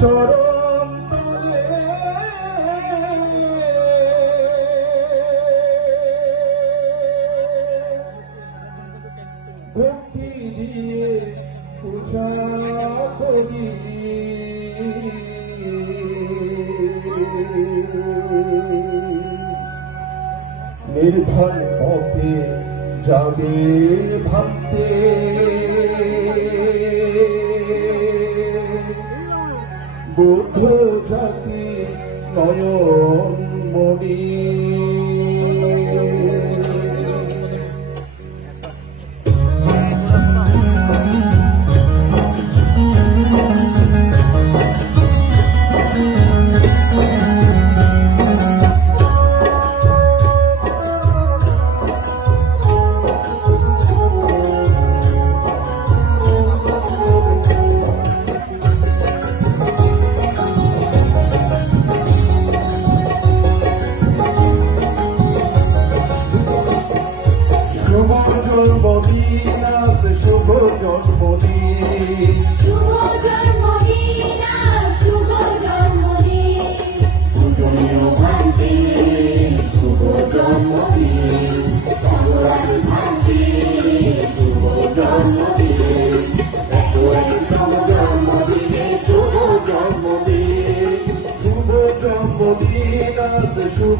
চরণ পূজা করি নির্ভর পথে যাবে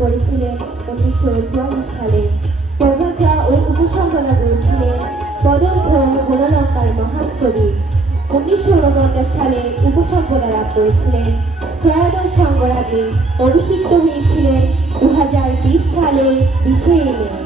করেছিলেন সালে প্রবচা ও করেছিলেন পদক গুণালঙ্কার মহাকবি উনিশশো উনপঞ্চাশ সালে অভিষিক্ত হয়েছিলেন দু হাজার বিশ সালে বিশে মে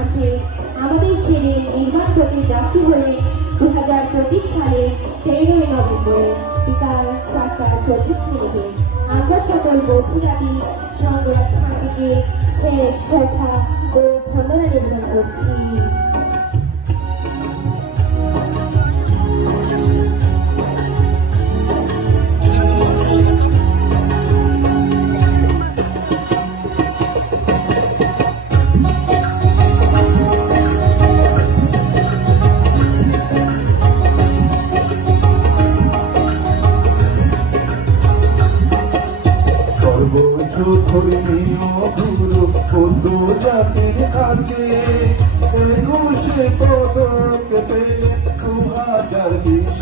প্রতি যাত্রী হলেন দু হাজার পঁচিশ সালে তেরোই নভেম্বর বিকাল চারটা চল্লিশ মিনিটে আমরা সকল বৌদ্ধ সংগ্রাম শ্রদ্ধা ও ধন্যবাদ করছি। জাতির কাছে একুশে পদক পেলে দু হাজার বিশ